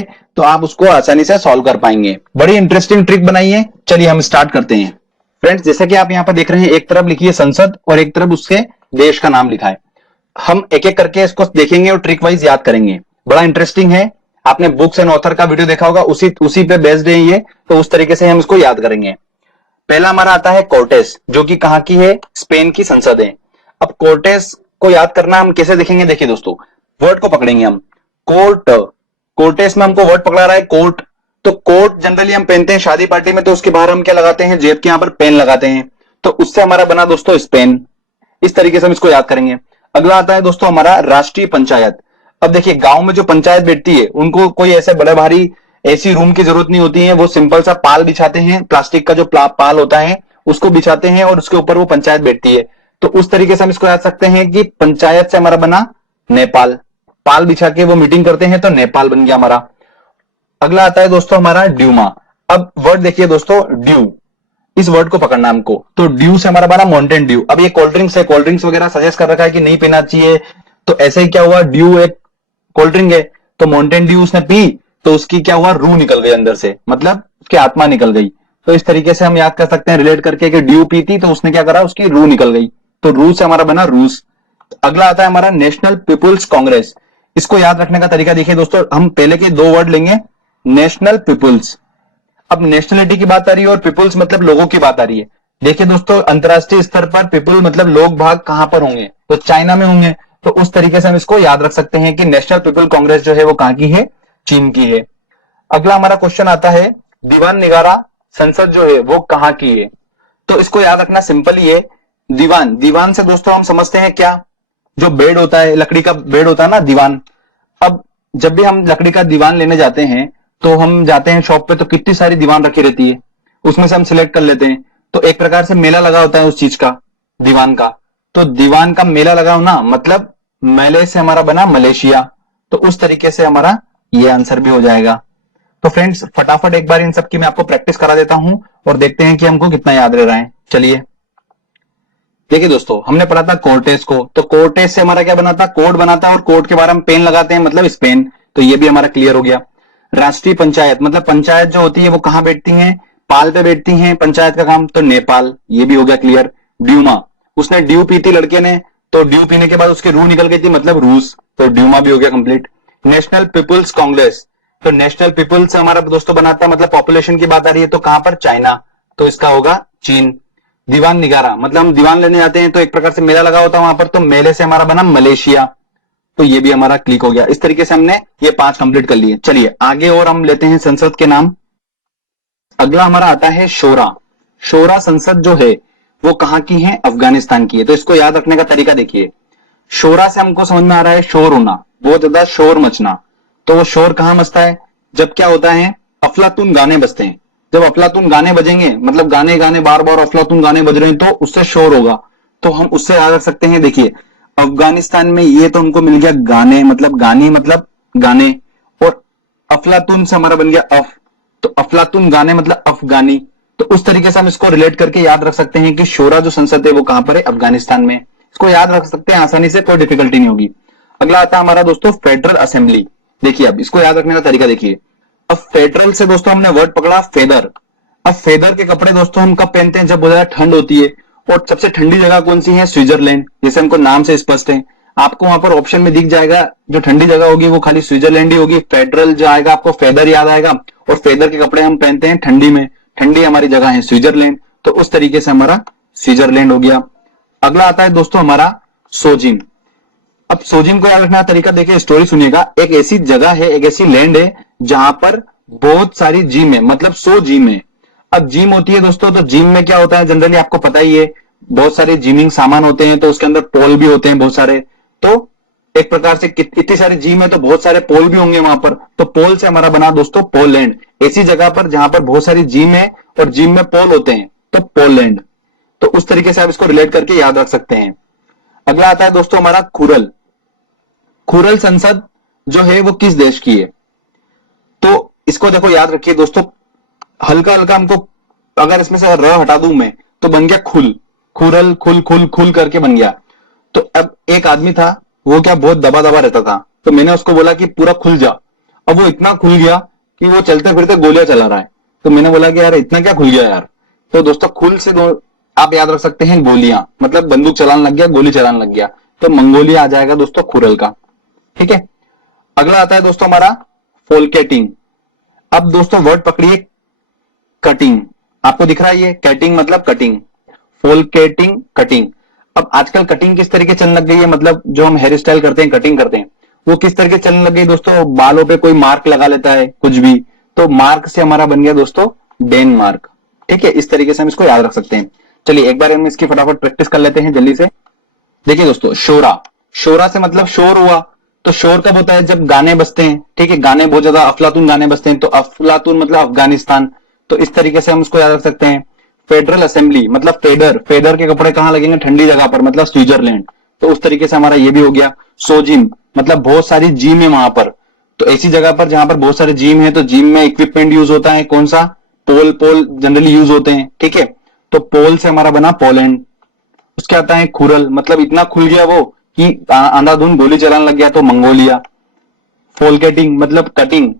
तो आप उसको आसानी से सॉल्व कर पाएंगे। बड़ी इंटरेस्टिंग ट्रिक बनाई है। चलिए हम स्टार्ट करते हैं। फ्रेंड्स, जैसे कि आप यहाँ पर देख रहे हैं, एक तरफ लिखी है संसद और एक तरफ उसके देश का नाम लिखा है। हम एक एक करके इसको देखेंगे और ट्रिक वाइज याद करेंगे। बड़ा इंटरेस्टिंग है। आपने बुक्स एंड ऑथर का वीडियो देखा होगा, उसी पे बेस्ड है ये, तो उस तरीके से हम इसको याद करेंगे। पहला हमारा आता है कोर्टेस, जो कि कहां की है? स्पेन की संसद है। अब कोर्टेस को याद करना हम कैसे देखेंगे? देखिए दोस्तों, वर्ड को पकड़ेंगे हम। कोर्ट, कोर्टेस में हमको वर्ड पकड़ा रहा है कोर्ट। तो कोर्ट जनरली हम पहनते हैं शादी पार्टी में, तो उसके बाहर हम क्या लगाते हैं? जेब के यहां पर पेन लगाते हैं। तो उससे हमारा बना दोस्तों स्पेन। इस तरीके से हम इसको याद करेंगे। अगला आता है दोस्तों हमारा राष्ट्रीय पंचायत। अब देखिए, गांव में जो पंचायत बैठती है उनको कोई ऐसे बड़े भारी ऐसी रूम की जरूरत नहीं होती है। वो सिंपल सा पाल बिछाते हैं, प्लास्टिक का जो पाल होता है उसको बिछाते हैं और उसके ऊपर वो पंचायत बैठती है। तो उस तरीके से हम इसको याद सकते हैं कि पंचायत से हमारा बना नेपाल। पाल बिछा के वो मीटिंग करते हैं, तो नेपाल बन गया हमारा। अगला आता है दोस्तों हमारा ड्यूमा। अब वर्ड देखिए दोस्तों, ड्यू, इस वर्ड को पकड़ना हमको। तो ड्यू से हमारा बना माउंटेन ड्यू। अब ये कोल्ड ड्रिंक्स है, कोल्ड ड्रिंक्स वगैरह सजेस्ट कर रखा है कि नहीं पीना चाहिए, तो ऐसे ही क्या हुआ? ड्यू एक कोल्ड ड्रिंक है, तो माउंटेन ड्यू उसने पी, तो उसकी क्या हुआ? रूह निकल गई अंदर से, मतलब उसकी आत्मा निकल गई। तो इस तरीके से हम याद कर सकते हैं रिलेट करके कि ड्यू पी थी तो उसने क्या करा? उसकी रूह निकल गई। तो रूह से हमारा बना रूस। अगला आता है हमारा नेशनल पीपुल्स कांग्रेस। इसको याद रखने का तरीका देखिए दोस्तों, हम पहले के दो वर्ड लेंगे, नेशनल पीपुल्स। अब नेशनलिटी की बात आ रही है और पीपुल्स मतलब लोगों की बात आ रही है। देखिए दोस्तों, अंतरराष्ट्रीय स्तर पर पीपुल मतलब लोग भाग कहां पर होंगे? तो चाइना में होंगे। तो उस तरीके से हम इसको याद रख सकते हैं कि नेशनल पीपुल कांग्रेस जो है वो कहां की है? चीन की है। अगला हमारा क्वेश्चन आता है, दीवान निगारा संसद जो है वो कहां की है? तो इसको याद रखना सिंपल ही है। दीवान, दीवान से दोस्तों हम समझते हैं क्या? जो बेड होता है, लकड़ी का बेड होता है ना, दीवान। अब जब भी हम लकड़ी का दीवान लेने जाते हैं तो हम जाते हैं शॉप पे, तो कितनी सारी दीवान रखी रहती है, उसमें से हम सिलेक्ट कर लेते हैं। तो एक प्रकार से मेला लगा होता है उस चीज का, दीवान का। तो दीवान का मेला लगा होना मतलब मेले से हमारा बना मलेशिया। तो उस तरीके से हमारा ये आंसर भी हो जाएगा। तो फ्रेंड्स, फटाफट एक बार इन सब की मैं आपको प्रैक्टिस करा देता हूं और देखते हैं कि हमको कितना याद रह रहा है। चलिए देखिए दोस्तों, हमने पढ़ा था कोर्टेस को। तो कोर्टेस से हमारा क्या बना था? कोड बना था, और कोड के बारे में पेन लगाते हैं मतलब स्पेन। तो ये भी हमारा क्लियर हो गया। राष्ट्रीय पंचायत मतलब पंचायत जो होती है वो कहां बैठती है? पाल पे बैठती हैं पंचायत का काम, तो नेपाल। ये भी हो गया क्लियर। ड्यूमा, उसने ड्यू पी थी लड़के ने, तो ड्यू पीने के बाद उसकी रूह निकल गई थी, मतलब रूस। तो ड्यूमा भी हो गया कंप्लीट। नेशनल पीपुल्स कांग्रेस, तो नेशनल पीपुल्स से हमारा दोस्तों बनाता मतलब पॉपुलेशन की बात आ रही है, तो कहां पर? चाइना। तो इसका होगा चीन। दीवान निगारा मतलब हम दीवान लेने जाते हैं तो एक प्रकार से मेला लगा होता है वहां पर, तो मेले से हमारा बना मलेशिया। तो ये भी हमारा क्लिक हो गया। इस तरीके से हमने ये 5 कंप्लीट कर लिए। चलिए आगे और हम लेते हैं संसद के नाम। अगला हमारा आता है शोरा। शोरा संसद जो है वो कहां की है? अफगानिस्तान की है। तो इसको याद रखने का तरीका देखिए। शोरा से हमको समझ में आ रहा है शोर होना, बहुत ज्यादा शोर मचना। तो वो शोर कहां मचता है? जब क्या होता है? अफलातून गाने बजते हैं। जब अफलातून गाने बजेंगे, मतलब गाने गाने बार बार अफलातून गाने बज रहे हैं, तो उससे शोर होगा। तो हम उससे याद रख सकते हैं। देखिए, अफगानिस्तान में ये तो हमको मिल गया गाने, मतलब गाने मतलब गाने, और अफलातून से हमारा बन गया अफ, तो अफलातून गाने मतलब अफगानी। तो उस तरीके से हम इसको रिलेट करके याद रख सकते हैं कि शोरा जो संसद है वो कहां पर है? अफगानिस्तान में। इसको याद रख सकते हैं आसानी से, कोई डिफिकल्टी नहीं होगी। अगला आता है हमारा दोस्तों फेडरल असेंबली। देखिए, अब इसको याद रखने का तरीका देखिए। अब फेडरल से दोस्तों हमने वर्ड पकड़ा फेदर। अब फेदर के कपड़े दोस्तों हम कब पहनते हैं? जब बहुत ज्यादा ठंड होती है। और सबसे ठंडी जगह कौन सी है? स्विट्जरलैंड। जैसे हमको नाम से स्पष्ट है, आपको वहां पर ऑप्शन में दिख जाएगा, जो ठंडी जगह होगी वो खाली स्विट्जरलैंड ही होगी। फेडरल जो आएगा आपको फेदर याद आएगा, और फेदर के कपड़े हम पहनते हैं ठंडी में। ठंडी हमारी जगह है स्विट्जरलैंड, तो उस तरीके से हमारा स्विट्जरलैंड हो गया। अगला आता है दोस्तों हमारा सोजिम। अब सोजिम को याद रखने का तरीका देखिए, स्टोरी सुनिएगा। एक ऐसी जगह है, एक ऐसी लैंड है जहां पर बहुत सारी जिम है, मतलब 100 जिम है। अब जिम होती है दोस्तों, तो जिम में क्या होता है? जनरली आपको पता ही है, बहुत सारे जिमिंग सामान होते हैं, तो उसके अंदर पोल भी होते हैं बहुत सारे। तो एक प्रकार से इतनी सारी जिम है तो बहुत सारे पोल भी होंगे वहां पर। तो पोल से हमारा बना दोस्तों पोलैंड। ऐसी जगह पर जहां पर बहुत सारी जिम है और जिम में पोल होते हैं, तो पोलैंड। तो उस तरीके से आप इसको रिलेट करके याद रख सकते हैं। अगला आता है दोस्तों हमारा खुरल। खुरल संसद जो है वो किस देश की है? तो इसको देखो याद रखिए दोस्तों, हल्का हल्का हमको, अगर इसमें से र हटा दूं मैं तो बन गया खुल। खुरल खुल खुल खुल करके बन गया। तो अब एक आदमी था, वो क्या बहुत दबा दबा रहता था, तो मैंने उसको बोला कि पूरा खुल जा। अब वो इतना खुल गया कि वो चलते फिरते गोलियां चला रहा है। तो मैंने बोला कि यार इतना क्या खुल गया यार। तो दोस्तों खुल से आप याद रख सकते हैं गोलियां, मतलब बंदूक चलाने लग गया, गोली चलाने लग गया, तो मंगोलिया आ जाएगा दोस्तों खुरल का। ठीक है, अगला आता है दोस्तों हमारा फोलकेटिंग। अब दोस्तों वर्ड पकड़िए कटिंग, आपको दिख रहा है ये कैटिंग मतलब कटिंग, फोलकेटिंग कटिंग। अब आजकल कटिंग किस तरीके चलने लग गई है, मतलब जो हम हेयर स्टाइल करते हैं कटिंग करते हैं वो किस तरीके चलने लग गई दोस्तों, बालों पे कोई मार्क लगा लेता है कुछ भी, तो मार्क से हमारा बन गया दोस्तों डेनमार्क। ठीक है, इस तरीके से हम इसको याद रख सकते हैं। चलिए एक बार हम इसकी फटाफट प्रैक्टिस कर लेते हैं जल्दी से। देखिए दोस्तों शोरा, शोरा से मतलब शोर हुआ, तो शोर कब होता है जब गाने बजते हैं। ठीक है, गाने बहुत ज्यादा अफलातून गाने बजते हैं, तो अफलातून मतलब अफगानिस्तान, तो इस तरीके से हम उसको याद रख सकते हैं। फेडरल असेंबली मतलब फेदर, फेदर के कपड़े कहां लगेंगे, ठंडी जगह पर, मतलब स्विट्जरलैंड, तो उस तरीके से हमारा ये भी हो गया। सोजिम मतलब बहुत सारी जिम है वहां पर, तो ऐसी जगह पर जहां पर बहुत सारे जिम है, तो जिम में इक्विपमेंट यूज होता है कौन सा, पोल, पोल जनरली यूज होते हैं। ठीक है, तो पोल से हमारा बना पोलैंड। उसके आता है खुरल, मतलब इतना खुल गया वो कि अंधाधुंध गोली चलाने लग गया, तो मंगोलिया। फोलकेटिंग मतलब कटिंग,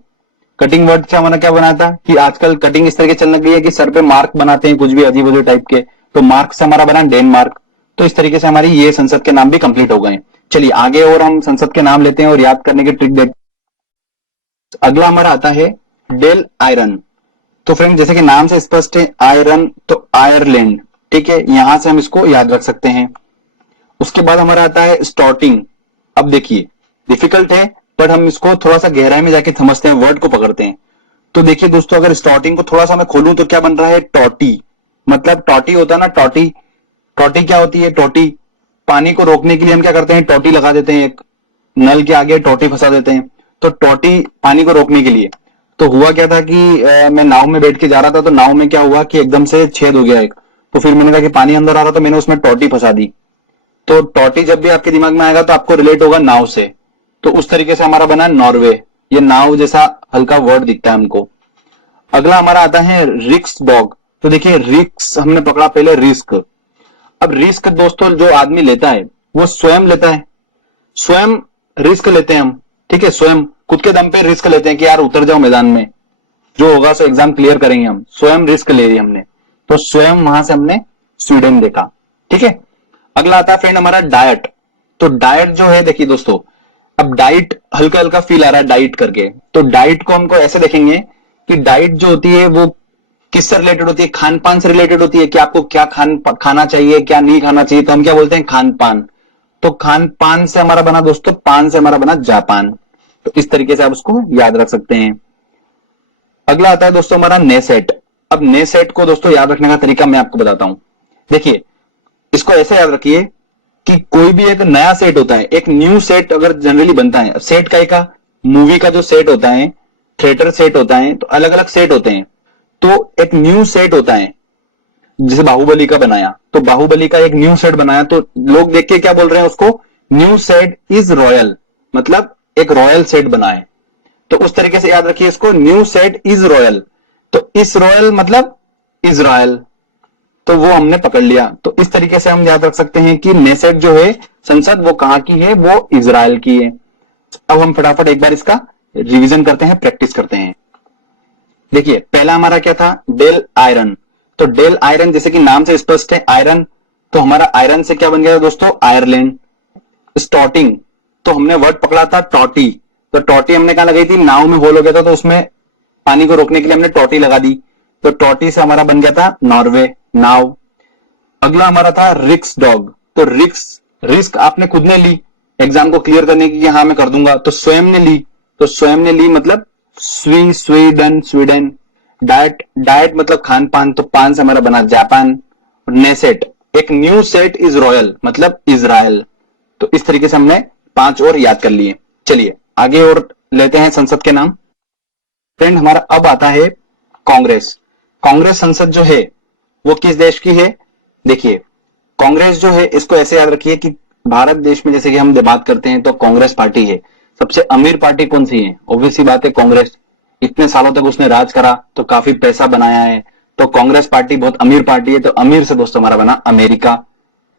कटिंग वर्ड से हमारा क्या बना था कि आजकल कटिंग इस तरह के चलने लगी है कि सर पे मार्क बनाते हैं कुछ भी अजीब अजीब टाइप के, तो मार्क से हमारा बना डेनमार्क। तो इस तरीके से हमारी ये संसद के नाम भी कंप्लीट हो गए। चलिए आगे और हम संसद के नाम लेते हैं और याद करने की ट्रिक देखते हैं। अगला हमारा आता है डेल आयरन। तो फ्रेंड जैसे कि नाम से स्पष्ट है आयरन, तो आयरलैंड। ठीक है, यहां से हम इसको याद रख सकते हैं। उसके बाद हमारा आता है स्टार्टिंग। अब देखिए डिफिकल्ट है, बट हम इसको थोड़ा सा गहराई में जाके समझते हैं, वर्ड को पकड़ते हैं। तो देखिए दोस्तों अगर स्टार्टिंग को थोड़ा सा मैं खोलूं तो क्या बन रहा है, टोटी। मतलब टोटी होता है ना, टोटी, टोटी क्या होती है, टोटी। पानी को रोकने के लिए हम क्या करते हैं, टोटी लगा देते हैं, एक नल के आगे टोटी फंसा देते हैं, तो टोटी पानी को रोकने के लिए। तो हुआ क्या था कि मैं नाव में बैठ के जा रहा था, तो नाव में क्या हुआ कि एकदम से छेद हो गया एक, तो फिर मैंने कहा कि पानी अंदर आ रहा, तो मैंने उसमें टोटी फंसा दी। तो टोटी जब भी आपके दिमाग में आएगा तो आपको रिलेट होगा नाव से, तो उस तरीके से हमारा बना नॉर्वे। ये नाव जैसा हल्का वर्ड दिखता है हमको। अगला हमारा आता है रिक्स डॉग। तो देखिए रिक्स हमने पकड़ा पहले रिस्क। अब रिस्क दोस्तों जो आदमी लेता है वो स्वयं लेता है, स्वयं रिस्क लेते हैं हम। ठीक है, स्वयं खुद के दम पे रिस्क लेते हैं कि यार उतर जाओ मैदान में, जो होगा सो एग्जाम क्लियर करेंगे हम, स्वयं रिस्क ले रही हमने, तो स्वयं वहां से हमने स्वीडन देखा। ठीक है, अगला आता है फ्रेंड हमारा डाइट। तो डाइट जो है देखिए दोस्तों, अब डाइट हल्का हल्का फील आ रहा है डाइट करके, तो डाइट को हमको ऐसे देखेंगे कि डाइट जो होती है वो किससे रिलेटेड होती है, खान पान से रिलेटेड होती है कि आपको क्या खाना चाहिए क्या नहीं खाना चाहिए, तो हम क्या बोलते हैं खान पान। तो खान पान से हमारा बना दोस्तों, पान से हमारा बना जापान। तो इस तरीके से आप उसको याद रख सकते हैं। अगला आता है दोस्तों हमारा नेसेट। अब नेसेट को दोस्तों याद रखने का तरीका मैं आपको बताता हूं। देखिए इसको ऐसे याद रखिए कि कोई भी एक नया सेट होता है, एक न्यू सेट अगर जनरली बनता है, सेट का एक मूवी का जो सेट होता है, थिएटर सेट होता है, तो अलग अलग सेट होते हैं। तो एक न्यू सेट होता है, जैसे बाहुबली का बनाया, तो बाहुबली का एक न्यू सेट बनाया, तो लोग देख के क्या बोल रहे हैं उसको, न्यू सेट इज रॉयल, मतलब एक रॉयल सेट बना है। तो उस तरीके से याद रखिए इसको, न्यू सेट इज रॉयल, तो इस रॉयल मतलब इजराइल, तो वो हमने पकड़ लिया। तो इस तरीके से हम याद रख सकते हैं कि नेसेट जो है संसद वो कहां की है, वो इजराइल की है। अब हम फटाफट एक बार इसका रिवीजन करते हैं, प्रैक्टिस करते हैं। देखिए पहला हमारा क्या था, डेल आयरन। तो डेल आयरन जैसे कि नाम से स्पष्ट है आयरन, तो हमारा आयरन से क्या बन गया दोस्तों, आयरलैंड। स्टॉटिंग, तो हमने वर्ड पकड़ा था टॉटी, तो टॉटी हमने कहा लगाई थी, नाव में होल हो गया था, तो उसमें पानी को रोकने के लिए हमने टॉटी लगा दी, तो टॉटी से हमारा बन गया था नॉर्वे, नाव। अगला हमारा था रिक्स डॉग। तो रिस्क आपने खुद ने ली एग्जाम को क्लियर करने की, हाँ मैं कर दूंगा, तो स्वयं ने ली, तो स्वयं ने ली मतलब स्वीडन, स्वीडन। डाइट, डाइट मतलब खान पान, तो पान से हमारा बना जापान। नेसेट, एक न्यू सेट इज रॉयल मतलब इजराइल। तो इस तरीके से हमने 5 और याद कर लिए। चलिए आगे और लेते हैं संसद के नाम। फ्रेंड हमारा अब आता है कांग्रेस। कांग्रेस संसद जो है वो किस देश की है, देखिए कांग्रेस जो है इसको ऐसे याद रखिए कि भारत देश में जैसे कि हम बात करते हैं तो कांग्रेस पार्टी है, सबसे अमीर पार्टी कौन सी है, ऑब्वियस सी बात है कांग्रेस। इतने सालों तक उसने राज करा तो काफी पैसा बनाया है, तो कांग्रेस पार्टी बहुत अमीर पार्टी है, तो अमीर से दोस्तों हमारा बना अमेरिका।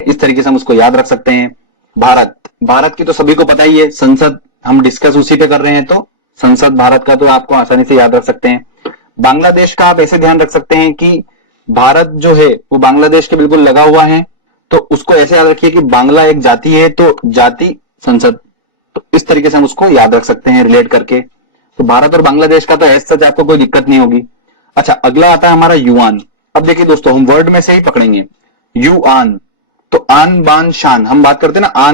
इस तरीके से हम उसको याद रख सकते हैं। भारत, भारत की तो सभी को पता ही है, संसद हम डिस्कस उसी पे कर रहे हैं, तो संसद भारत का तो आपको आसानी से याद रख सकते हैं। बांग्लादेश का आप ऐसे ध्यान रख सकते हैं कि भारत जो है वो बांग्लादेश के बिल्कुल लगा हुआ है, तो उसको ऐसे याद रखिए कि बांग्ला एक जाति है, तो जाति संसद, तो इस तरीके से हम उसको याद रख सकते हैं रिलेट करके। तो भारत और बांग्लादेश का तो ऐसा सच आपको कोई दिक्कत नहीं होगी। अच्छा, अगला आता है हमारा युआन। अब देखिए दोस्तों, हम वर्ड में से ही पकड़ेंगे। युआन, तो आन बान शान, हम बात करते हैं ना आन